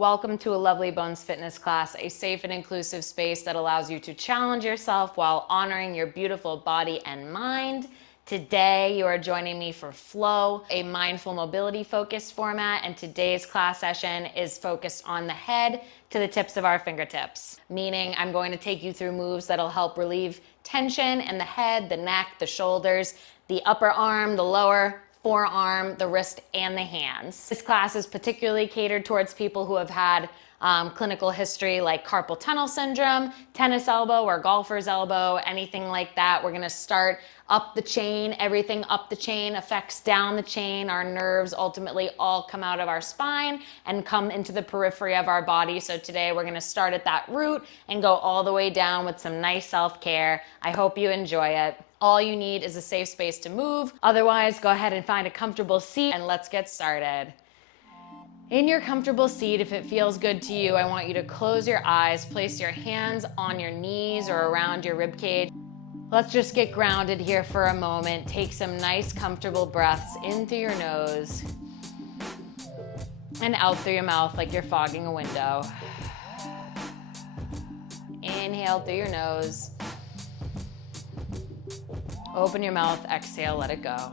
Welcome to a Lovely Bones Fitness class, a safe and inclusive space that allows you to challenge yourself while honoring your beautiful body and mind. Today, you are joining me for Flow, a mindful mobility focused format, and today's class session is focused on the head to the tips of our fingertips, meaning I'm going to take you through moves that'll help relieve tension in the head, the neck, the shoulders, the upper arm, the lower forearm, the wrist, and the hands. This class is particularly catered towards people who have had clinical history like carpal tunnel syndrome, tennis elbow, or golfer's elbow, anything like that. We're gonna start up the chain. Everything up the chain affects down the chain. Our nerves ultimately all come out of our spine and come into the periphery of our body. So today we're gonna start at that root and go all the way down with some nice self-care. I hope you enjoy it. All you need is a safe space to move. Otherwise, go ahead and find a comfortable seat and let's get started. In your comfortable seat, if it feels good to you, I want you to close your eyes, place your hands on your knees or around your rib cage. Let's just get grounded here for a moment. Take some nice, comfortable breaths in through your nose and out through your mouth like you're fogging a window. Inhale through your nose. Open your mouth, exhale, let it go.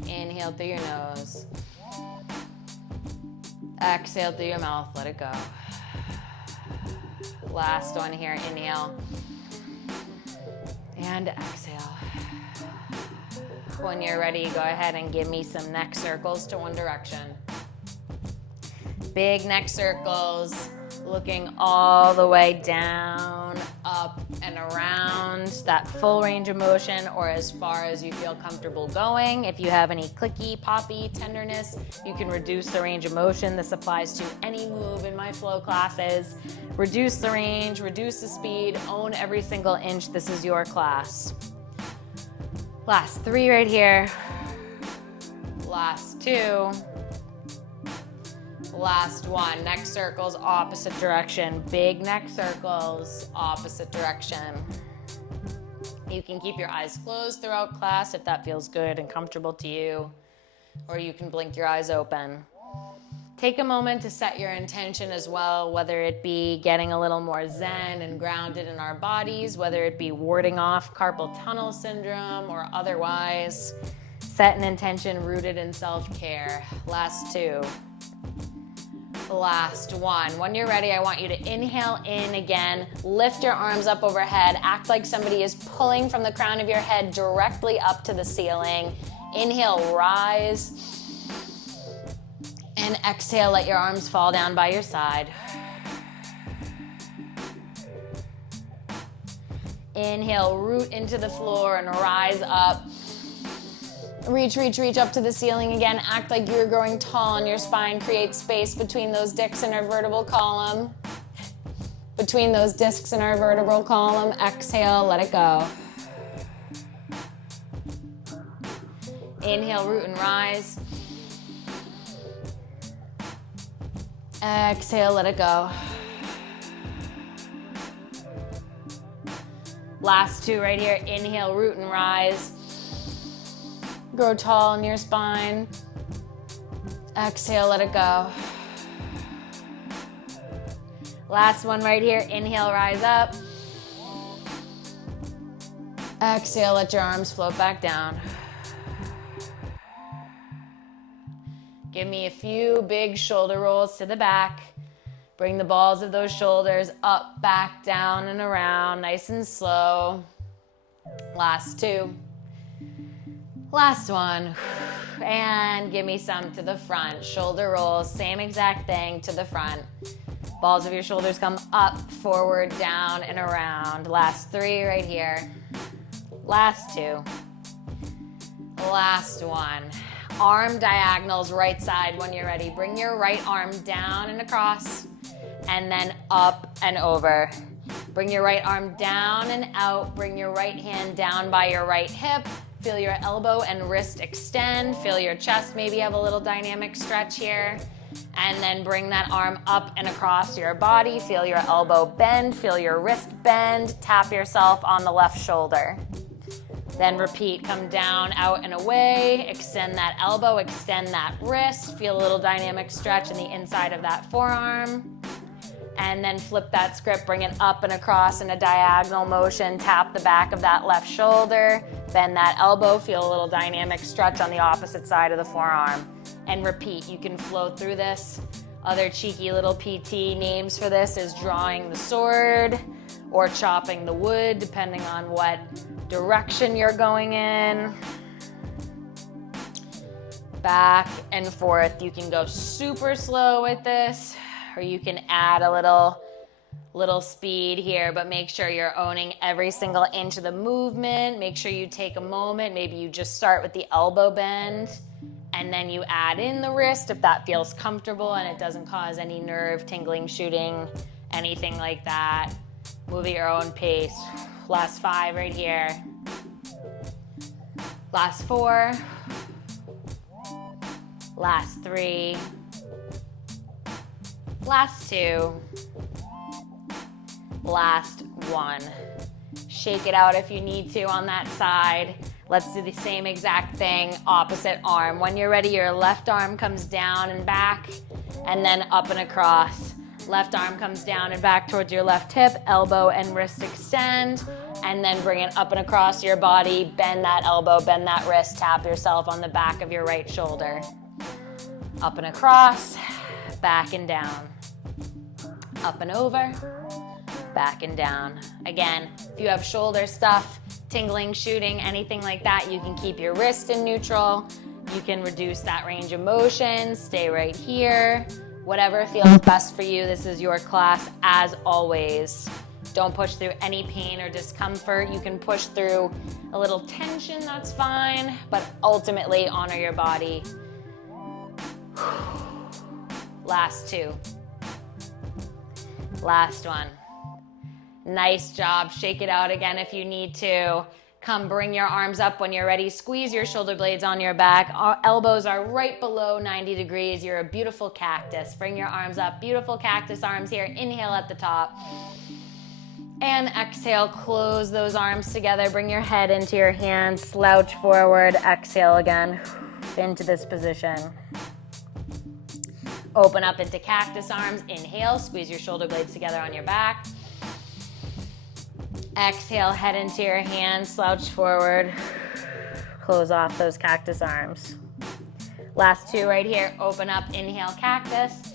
Inhale through your nose. Exhale through your mouth, let it go. Last one here, inhale. And exhale. When you're ready, go ahead and give me some neck circles to one direction. Big neck circles, looking all the way down, up, and around, that full range of motion, or as far as you feel comfortable going. If you have any clicky, poppy, tenderness, you can reduce the range of motion. This applies to any move in my flow classes. Reduce the range, reduce the speed, own every single inch. This is your class. Last 3 right here. Last 2. Last 1, neck circles, opposite direction. Big neck circles, opposite direction. You can keep your eyes closed throughout class if that feels good and comfortable to you, or you can blink your eyes open. Take a moment to set your intention as well, whether it be getting a little more zen and grounded in our bodies, whether it be warding off carpal tunnel syndrome or otherwise. Set an intention rooted in self-care. Last 2. Last 1. When you're ready, I want you to inhale in again. Lift your arms up overhead. Act like somebody is pulling from the crown of your head directly up to the ceiling. Inhale, rise. And exhale, let your arms fall down by your side. Inhale, root into the floor and rise up. Reach, reach, reach up to the ceiling again. Act like you're growing tall in your spine. Create space between those discs in our vertebral column. Between those discs in our vertebral column. Exhale, let it go. Inhale, root and rise. Exhale, let it go. Last 2 right here. Inhale, root and rise. Grow tall in your spine. Exhale, let it go. Last one right here. Inhale, rise up. Exhale, let your arms float back down. Give me a few big shoulder rolls to the back. Bring the balls of those shoulders up, back, down, and around, nice and slow. Last 2. Last 1. And give me some to the front. Shoulder rolls, same exact thing to the front. Balls of your shoulders come up, forward, down, and around. Last 3 right here. Last 2. Last 1. Arm diagonals, right side when you're ready. Bring your right arm down and across, and then up and over. Bring your right arm down and out. Bring your right hand down by your right hip. Feel your elbow and wrist extend. Feel your chest maybe have a little dynamic stretch here. And then bring that arm up and across your body. Feel your elbow bend. Feel your wrist bend. Tap yourself on the left shoulder. Then repeat, come down, out and away, extend that elbow, extend that wrist, feel a little dynamic stretch in the inside of that forearm. And then flip that script, bring it up and across in a diagonal motion, tap the back of that left shoulder, bend that elbow, feel a little dynamic stretch on the opposite side of the forearm. And repeat, you can flow through this. Other cheeky little PT names for this is drawing the sword or chopping the wood, depending on what direction you're going in. Back and forth. You can go super slow with this, or you can add a little speed here, but make sure you're owning every single inch of the movement. Make sure you take a moment. Maybe you just start with the elbow bend, and then you add in the wrist if that feels comfortable and it doesn't cause any nerve tingling, shooting, anything like that. Move at your own pace. Last 5 right here. Last 4. Last 3. Last 2. Last 1. Shake it out if you need to on that side. Let's do the same exact thing, opposite arm. When you're ready, your left arm comes down and back, and then up and across. Left arm comes down and back towards your left hip, elbow and wrist extend, and then bring it up and across your body, bend that elbow, bend that wrist, tap yourself on the back of your right shoulder. Up and across, back and down. Up and over, back and down. Again, if you have shoulder stuff, tingling, shooting, anything like that, you can keep your wrist in neutral. You can reduce that range of motion, stay right here. Whatever feels best for you, this is your class as always. Don't push through any pain or discomfort. You can push through a little tension, that's fine, but ultimately honor your body. Last 2. Last one. Nice job. Shake it out again if you need to. Come, bring your arms up when you're ready. Squeeze your shoulder blades on your back. Our elbows are right below 90 degrees. You're a beautiful cactus. Bring your arms up. Beautiful cactus arms here. Inhale at the top. And exhale, close those arms together. Bring your head into your hands. Slouch forward. Exhale again into this position. Open up into cactus arms. Inhale, squeeze your shoulder blades together on your back. Exhale, head into your hands, slouch forward. Close off those cactus arms. Last 2 right here. Open up, inhale, cactus.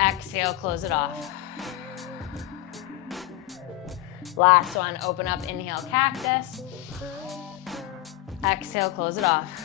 Exhale, close it off. Last one, open up, inhale, cactus. Exhale, close it off.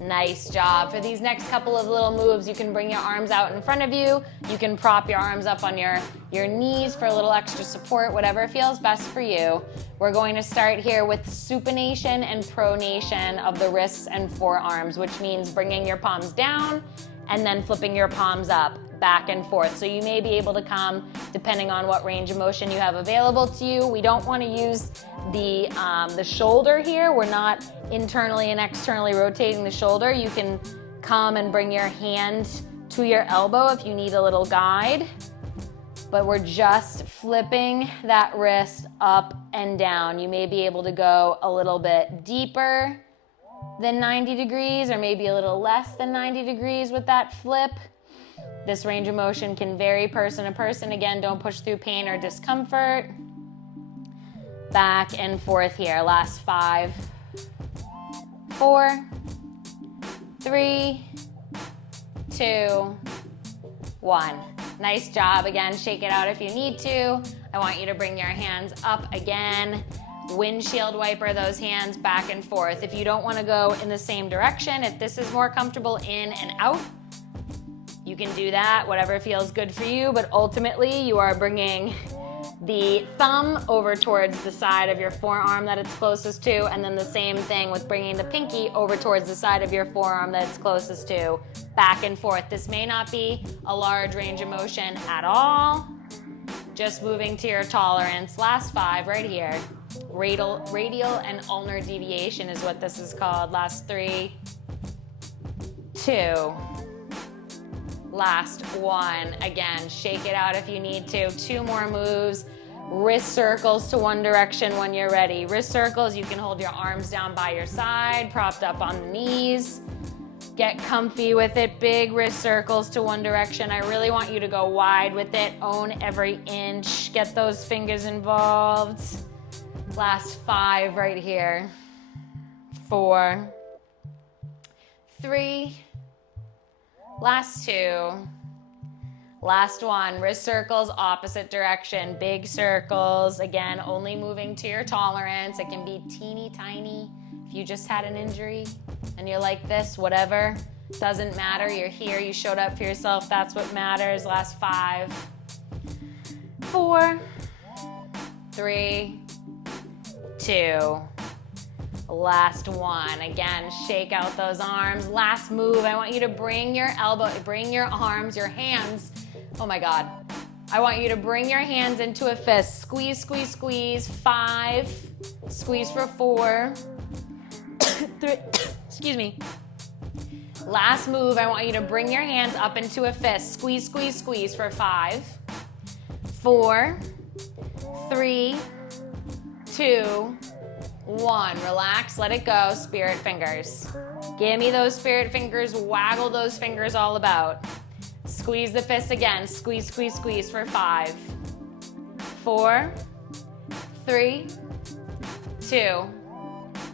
Nice job. For these next couple of little moves, you can bring your arms out in front of you. You can prop your arms up on your knees for a little extra support, whatever feels best for you. We're going to start here with supination and pronation of the wrists and forearms, which means bringing your palms down and then flipping your palms up, back and forth. So you may be able to come, depending on what range of motion you have available to you. We don't want to use the shoulder here. We're not internally and externally rotating the shoulder. You can come and bring your hand to your elbow if you need a little guide. But we're just flipping that wrist up and down. You may be able to go a little bit deeper than 90 degrees or maybe a little less than 90 degrees with that flip. This range of motion can vary person to person. Again, don't push through pain or discomfort. Back and forth here. Last 5, 4, 3, 2, 1. Nice job. Again, shake it out if you need to. I want you to bring your hands up again. Windshield wiper those hands back and forth. If you don't want to go in the same direction, if this is more comfortable in and out, you can do that, whatever feels good for you, but ultimately you are bringing the thumb over towards the side of your forearm that it's closest to, and then the same thing with bringing the pinky over towards the side of your forearm that it's closest to, back and forth. This may not be a large range of motion at all, just moving to your tolerance. Last 5 right here. Radial and ulnar deviation is what this is called. Last 3, 2, last 1. Again, shake it out if you need to. 2 more moves. Wrist circles to one direction when you're ready. Wrist circles, you can hold your arms down by your side, propped up on the knees. Get comfy with it. Big wrist circles to one direction. I really want you to go wide with it. Own every inch. Get those fingers involved. Last 5 right here. 4, 3, last 2, last 1. Wrist circles, opposite direction. Big circles. Again, only moving to your tolerance. It can be teeny tiny. If you just had an injury and you're like this, whatever, doesn't matter. You're here, you showed up for yourself. That's what matters. Last 5, 4, 3, 2, last 1. Again, shake out those arms. Last move, I want you to bring your bring your arms, your hands. Oh my God. I want you to bring your hands into a fist. Squeeze, squeeze, squeeze. 5, squeeze for 4, 3, excuse me. Last move, I want you to bring your hands up into a fist. Squeeze, squeeze, squeeze for 5, 4, 3, 2, 1. Relax, let it go. Spirit fingers. Give me those spirit fingers. Waggle those fingers all about. Squeeze the fist again. Squeeze, squeeze, squeeze for 5, 4, 3, 2,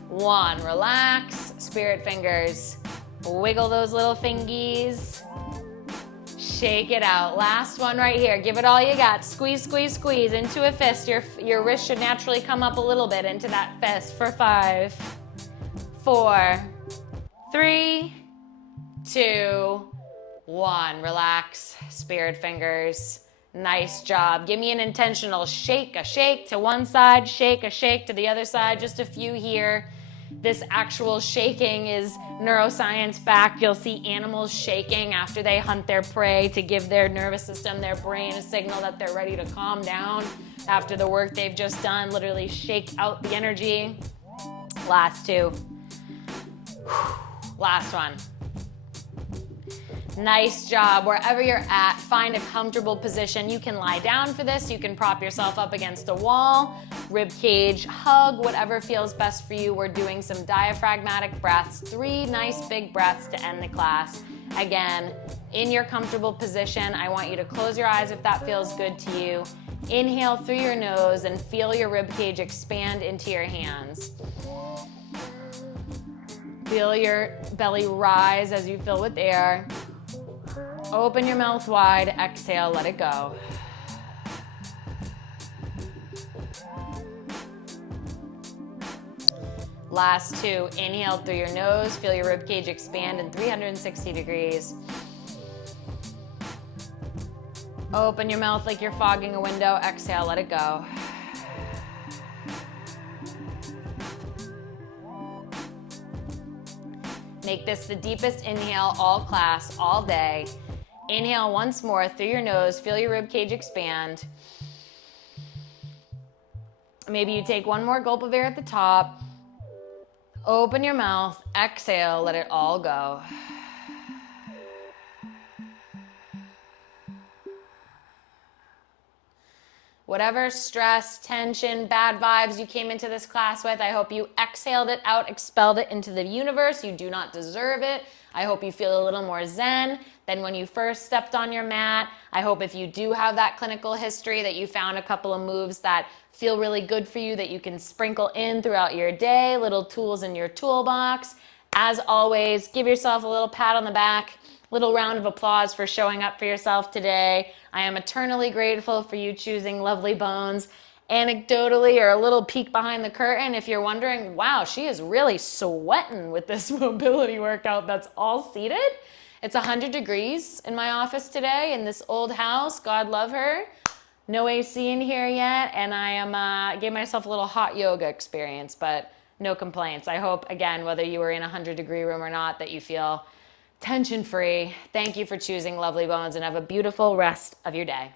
1. Relax, spirit fingers. Wiggle those little fingies. Shake it out. Last one right here. Give it all you got. Squeeze, squeeze, squeeze into a fist. Your wrist should naturally come up a little bit into that fist for 5, 4, 3, 2, 1. Relax. Spirit fingers. Nice job. Give me an intentional shake, a shake to one side, shake, a shake to the other side. Just a few here. This actual shaking is neuroscience backed. You'll see animals shaking after they hunt their prey to give their nervous system, their brain a signal that they're ready to calm down after the work they've just done. Literally shake out the energy. Last 2. Last one. Nice job. Wherever you're at, find a comfortable position. You can lie down for this. You can prop yourself up against a wall, rib cage, hug, whatever feels best for you. We're doing some diaphragmatic breaths, 3 nice big breaths to end the class. Again, in your comfortable position, I want you to close your eyes if that feels good to you. Inhale through your nose and feel your rib cage expand into your hands. Feel your belly rise as you fill with air. Open your mouth wide, exhale, let it go. Last 2, inhale through your nose, feel your ribcage expand in 360 degrees. Open your mouth like you're fogging a window, exhale, let it go. Make this the deepest inhale all class, all day. Inhale once more through your nose, feel your ribcage expand. Maybe you take one more gulp of air at the top. Open your mouth, exhale, let it all go. Whatever stress, tension, bad vibes you came into this class with, I hope you exhaled it out, expelled it into the universe. You do not deserve it. I hope you feel a little more zen than when you first stepped on your mat. I hope if you do have that clinical history that you found a couple of moves that feel really good for you that you can sprinkle in throughout your day, little tools in your toolbox. As always, give yourself a little pat on the back, little round of applause for showing up for yourself today. I am eternally grateful for you choosing Lovely Bones. Anecdotally, or a little peek behind the curtain, if you're wondering, wow, she is really sweating with this mobility workout that's all seated. It's 100 degrees in my office today in this old house. God love her. No AC in here yet, and I am gave myself a little hot yoga experience, but no complaints. I hope, again, whether you were in a 100-degree room or not, that you feel tension-free. Thank you for choosing Lovely Bones, and have a beautiful rest of your day.